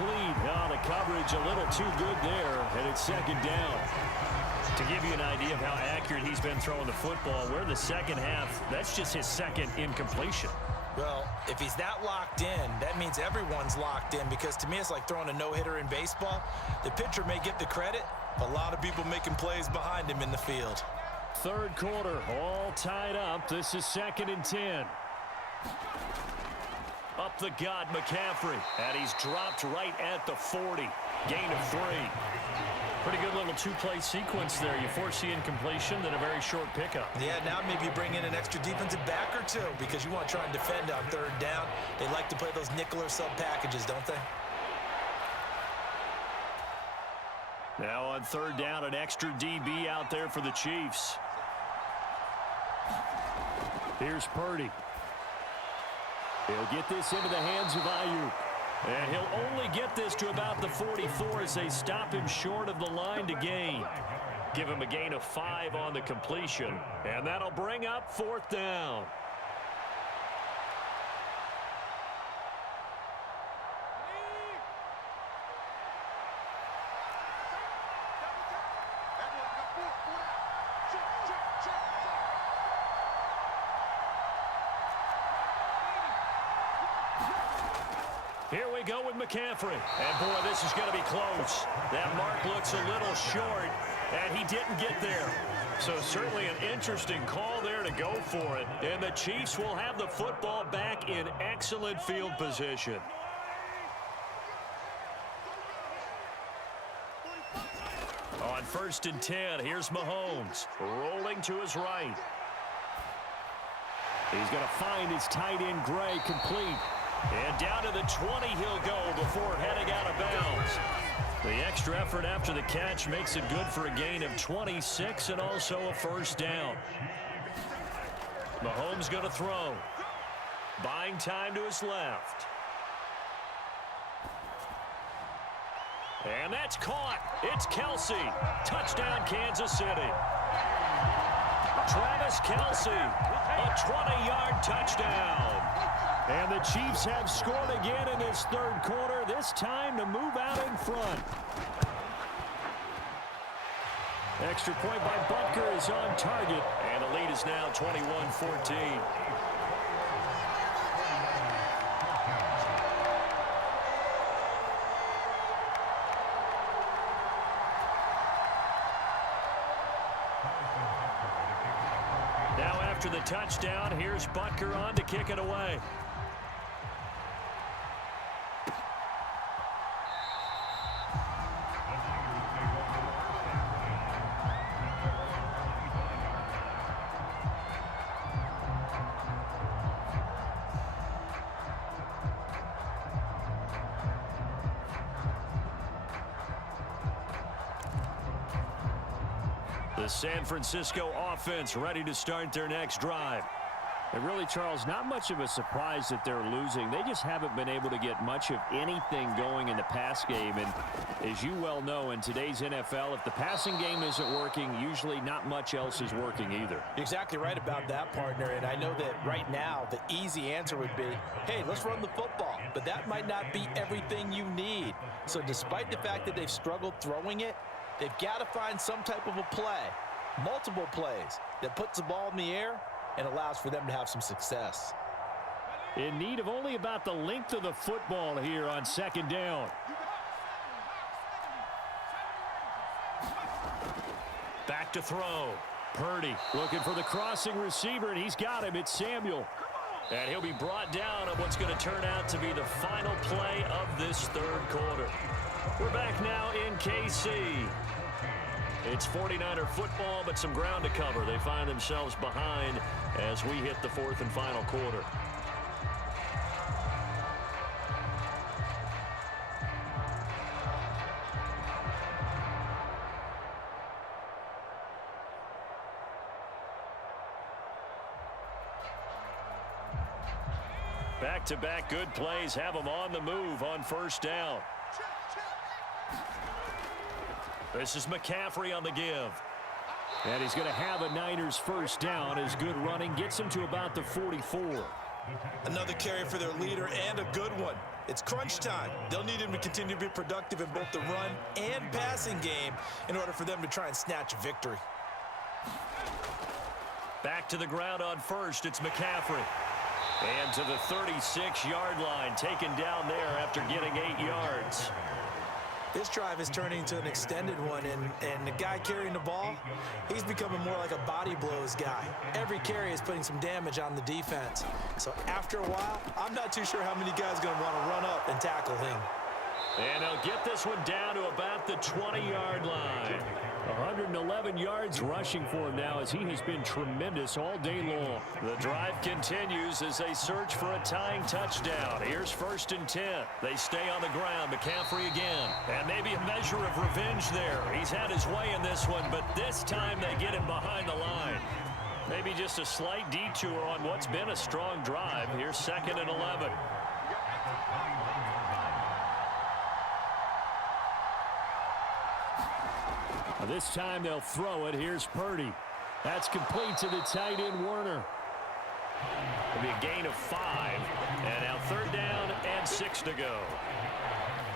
incomplete. Oh, the coverage a little too good there, and it's second down. To give you an idea of how accurate he's been throwing the football, we're in the second half. That's just his second incompletion. Well, if he's that locked in, that means everyone's locked in, because to me it's like throwing a no-hitter in baseball. The pitcher may get the credit, but a lot of people making plays behind him in the field. Third quarter, all tied up. This is 2nd and 10. Up the gut, McCaffrey. And he's dropped right at the 40. Gain of 3. Pretty good little two-play sequence there. You force the incompletion, then a very short pickup. Yeah, now maybe you bring in an extra defensive back or two, because you want to try and defend on third down. They like to play those nickel or sub packages, don't they? Now on third down, an extra DB out there for the Chiefs. Here's Purdy. He'll get this into the hands of Ayuk. And he'll only get this to about the 44 as they stop him short of the line to gain. Give him a gain of 5 on the completion. And that'll bring up 4th down. Here we go with McCaffrey. And, boy, this is going to be close. That mark looks a little short, and he didn't get there. So certainly an interesting call there to go for it. And the Chiefs will have the football back in excellent field position. On 1st and 10, here's Mahomes rolling to his right. He's going to find his tight end, Gray, complete. And down to the 20 he'll go before heading out of bounds. The extra effort after the catch makes it good for a gain of 26 and also a 1st down. Mahomes going to throw. Buying time to his left. And that's caught. It's Kelce. Touchdown, Kansas City. Travis Kelce, a 20-yard touchdown. And the Chiefs have scored again in this third quarter, this time to move out in front. Extra point by Butker is on target, and the lead is now 21-14. Now after the touchdown, here's Butker on to kick it away. The San Francisco offense ready to start their next drive. And really, Charles, not much of a surprise that they're losing. They just haven't been able to get much of anything going in the pass game. And as you well know, in today's NFL, if the passing game isn't working, usually not much else is working either. You're exactly right about that, partner. And I know that right now the easy answer would be, hey, let's run the football. But that might not be everything you need. So despite the fact that they've struggled throwing it, they've got to find some type of a play, multiple plays, that puts the ball in the air and allows for them to have some success. In need of only about the length of the football here on 2nd down. Back to throw. Purdy looking for the crossing receiver, and he's got him. It's Samuel. And he'll be brought down on what's going to turn out to be the final play of this third quarter. We're back now in KC. It's 49er football, but some ground to cover. They find themselves behind as we hit the 4th and final quarter. Back-to-back good plays have them on the move on 1st down. This is McCaffrey on the give. And he's going to have a Niners 1st down as good running gets him to about the 44. Another carry for their leader, and a good one. It's crunch time. They'll need him to continue to be productive in both the run and passing game in order for them to try and snatch a victory. Back to the ground on first, it's McCaffrey. And to the 36-yard line, taken down there after getting 8 yards. This drive is turning into an extended one, and the guy carrying the ball, he's becoming more like a body blows guy. Every carry is putting some damage on the defense. So after a while, I'm not too sure how many guys are going to want to run up and tackle him. And they'll get this one down to about the 20-yard line. 111 yards rushing for him now as he has been tremendous all day long. The drive continues as they search for a tying touchdown. Here's 1st and 10. They stay on the ground. McCaffrey again. And maybe a measure of revenge there. He's had his way in this one, but this time they get him behind the line. Maybe just a slight detour on what's been a strong drive. Here's 2nd and 11. This time they'll throw it. Here's Purdy. That's complete to the tight end, Werner. It'll be a gain of 5. And now 3rd down and 6 to go.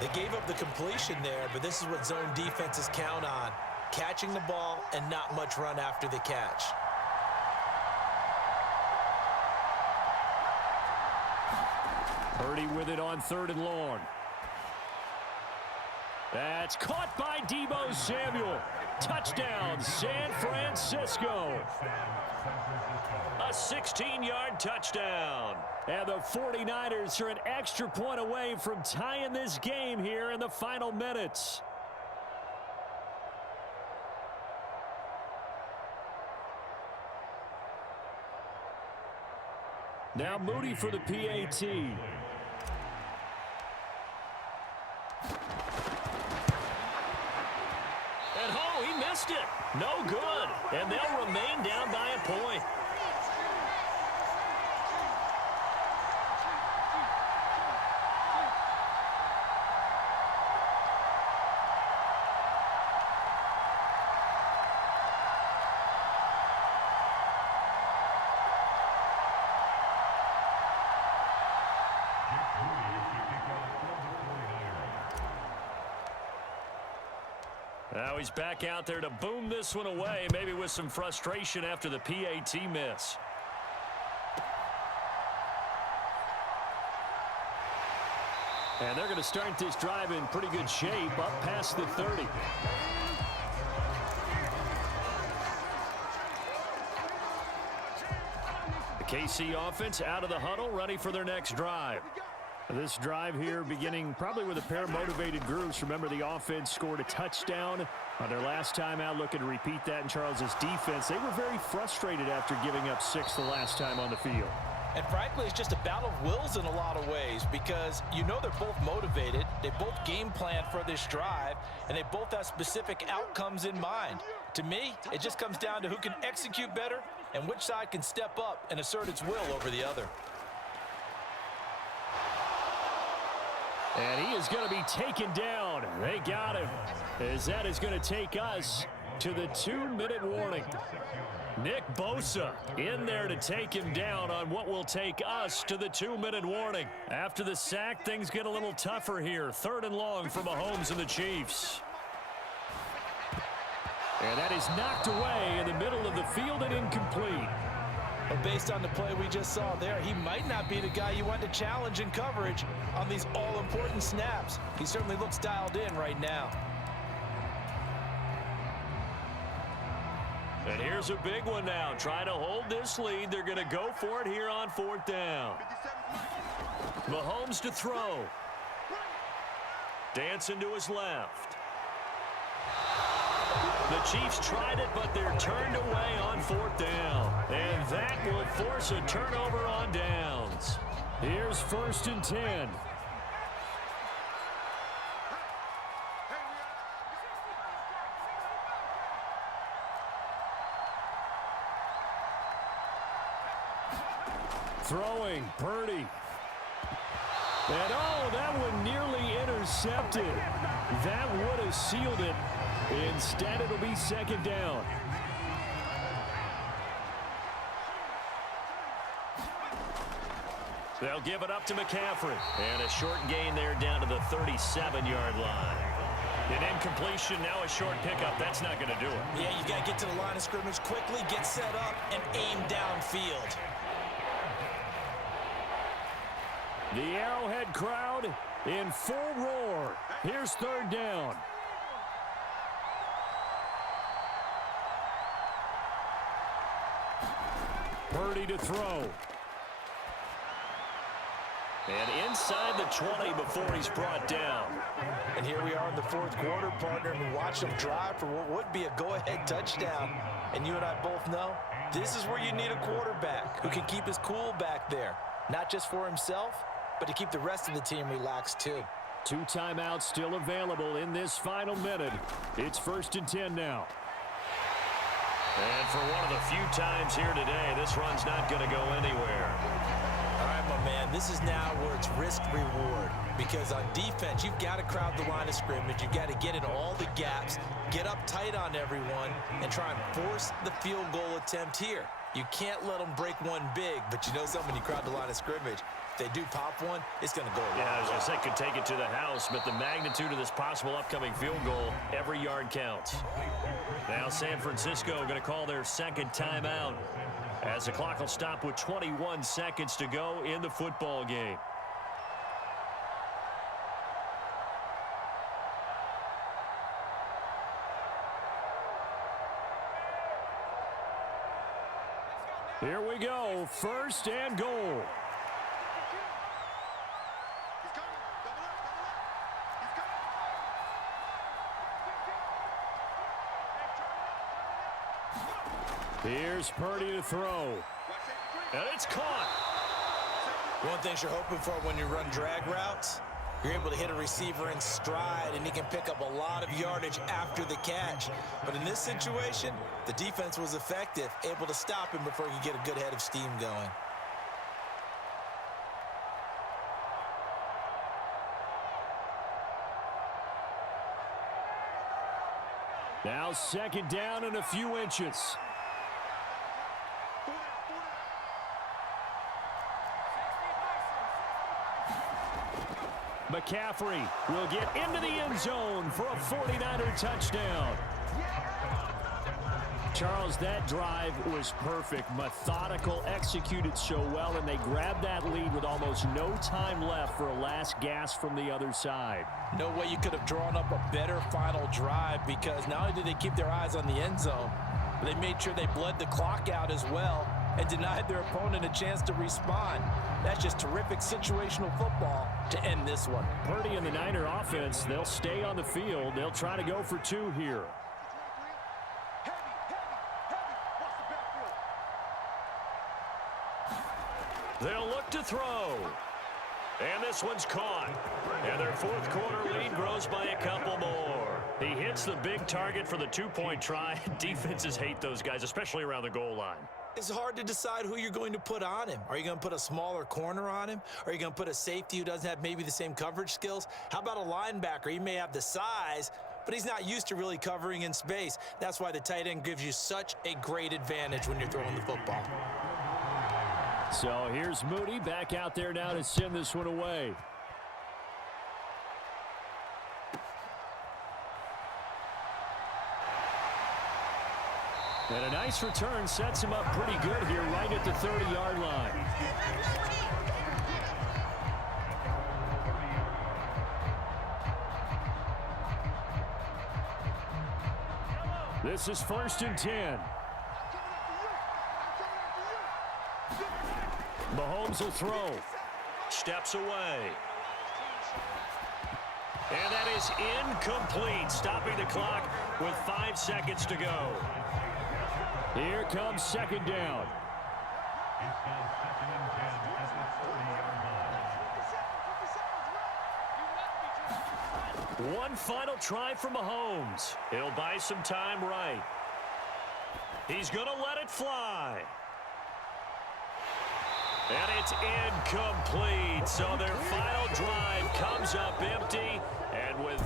They gave up the completion there, but this is what zone defenses count on. Catching the ball and not much run after the catch. Purdy with it on 3rd and long. That's caught by Deebo Samuel. Touchdown, San Francisco. A 16-yard touchdown. And the 49ers are an extra point away from tying this game here in the final minutes. Now Moody for the PAT. He missed it. No good. And they'll remain down by a point. Now he's back out there to boom this one away, maybe with some frustration after the PAT miss. And they're going to start this drive in pretty good shape, up past the 30. The KC offense out of the huddle, ready for their next drive. This drive here beginning probably with a pair of motivated groups. Remember, the offense scored a touchdown on their last time out, looking to repeat that in Charles's defense. They were very frustrated after giving up 6 the last time on the field. And frankly, it's just a battle of wills in a lot of ways because you know they're both motivated. They both game plan for this drive, and they both have specific outcomes in mind. To me, it just comes down to who can execute better and which side can step up and assert its will over the other. And he is going to be taken down. They got him, as that is going to take us to the 2-minute warning. Nick Bosa in there to take him down on what will take us to the 2-minute warning. After the sack, things get a little tougher here. 3rd and long for Mahomes and the Chiefs. And that is knocked away in the middle of the field and incomplete. But based on the play we just saw there, he might not be the guy you want to challenge in coverage on these all-important snaps. He certainly looks dialed in right now. And here's a big one now. Trying to hold this lead. They're going to go for it here on 4th down. Mahomes to throw. Dancing to his left. The Chiefs tried it, but they're turned away on 4th down. And that will force a turnover on downs. Here's 1st and 10. Throwing, Purdy. And oh, that one nearly intercepted. That would have sealed it. Instead, it'll be 2nd down. They'll give it up to McCaffrey. And a short gain there down to the 37-yard line. An incompletion, now a short pickup. That's not going to do it. Yeah, you got to get to the line of scrimmage quickly, get set up, and aim downfield. The Arrowhead crowd in full roar. Here's third down. Purdy to throw. And inside the 20 before he's brought down. And here we are in the fourth quarter, partner, and we watch them drive for what would be a go-ahead touchdown. And you and I both know this is where you need a quarterback who can keep his cool back there. Not just for himself, but to keep the rest of the team relaxed too. 2 timeouts still available in this final minute. It's 1st and 10 now. And for one of the few times here today, this run's not going to go anywhere. All right, my man, this is now where it's risk-reward. Because on defense, you've got to crowd the line of scrimmage. You've got to get in all the gaps, get up tight on everyone, and try and force the field goal attempt here. You can't let them break one big, but you know something, when you crowd the line of scrimmage, if they do pop one, it's going to go a long Yeah, I was going way. to say, could take it to the house, but the magnitude of this possible upcoming field goal, every yard counts. Now San Francisco going to call their second timeout as the clock will stop with 21 seconds to go in the football game. Here we go. 1st and goal. Here's Purdy to throw. And it's caught. One thing you're hoping for when you run drag routes, you're able to hit a receiver in stride, and he can pick up a lot of yardage after the catch. But in this situation, the defense was effective, able to stop him before he could get a good head of steam going. Now 2nd down and a few inches. McCaffrey will get into the end zone for a 49er touchdown. Charles, that drive was perfect. Methodical, executed so well, and they grabbed that lead with almost no time left for a last gasp from the other side. No way you could have drawn up a better final drive, because not only did they keep their eyes on the end zone, but they made sure they bled the clock out as well and denied their opponent a chance to respond. That's just terrific situational football to end this one. Purdy and the Niner offense, they'll stay on the field. They'll try to go for 2 here. They'll look to throw. And this one's caught. And their fourth quarter lead grows by a couple more. He hits the big target for the 2-point try. Defenses hate those guys, especially around the goal line. It's hard to decide who you're going to put on him. Are you going to put a smaller corner on him? Are you going to put a safety who doesn't have maybe the same coverage skills? How about a linebacker? He may have the size, but he's not used to really covering in space. That's why the tight end gives you such a great advantage when you're throwing the football. So here's Moody back out there now to send this one away. And a nice return sets him up pretty good here right at the 30-yard line. This is 1st and 10. Mahomes will throw. Steps away. And that is incomplete, stopping the clock with 5 seconds to go. Here comes 2nd down. One final try from Mahomes. He'll buy some time right. He's going to let it fly. And it's incomplete. So their final drive comes up empty. And with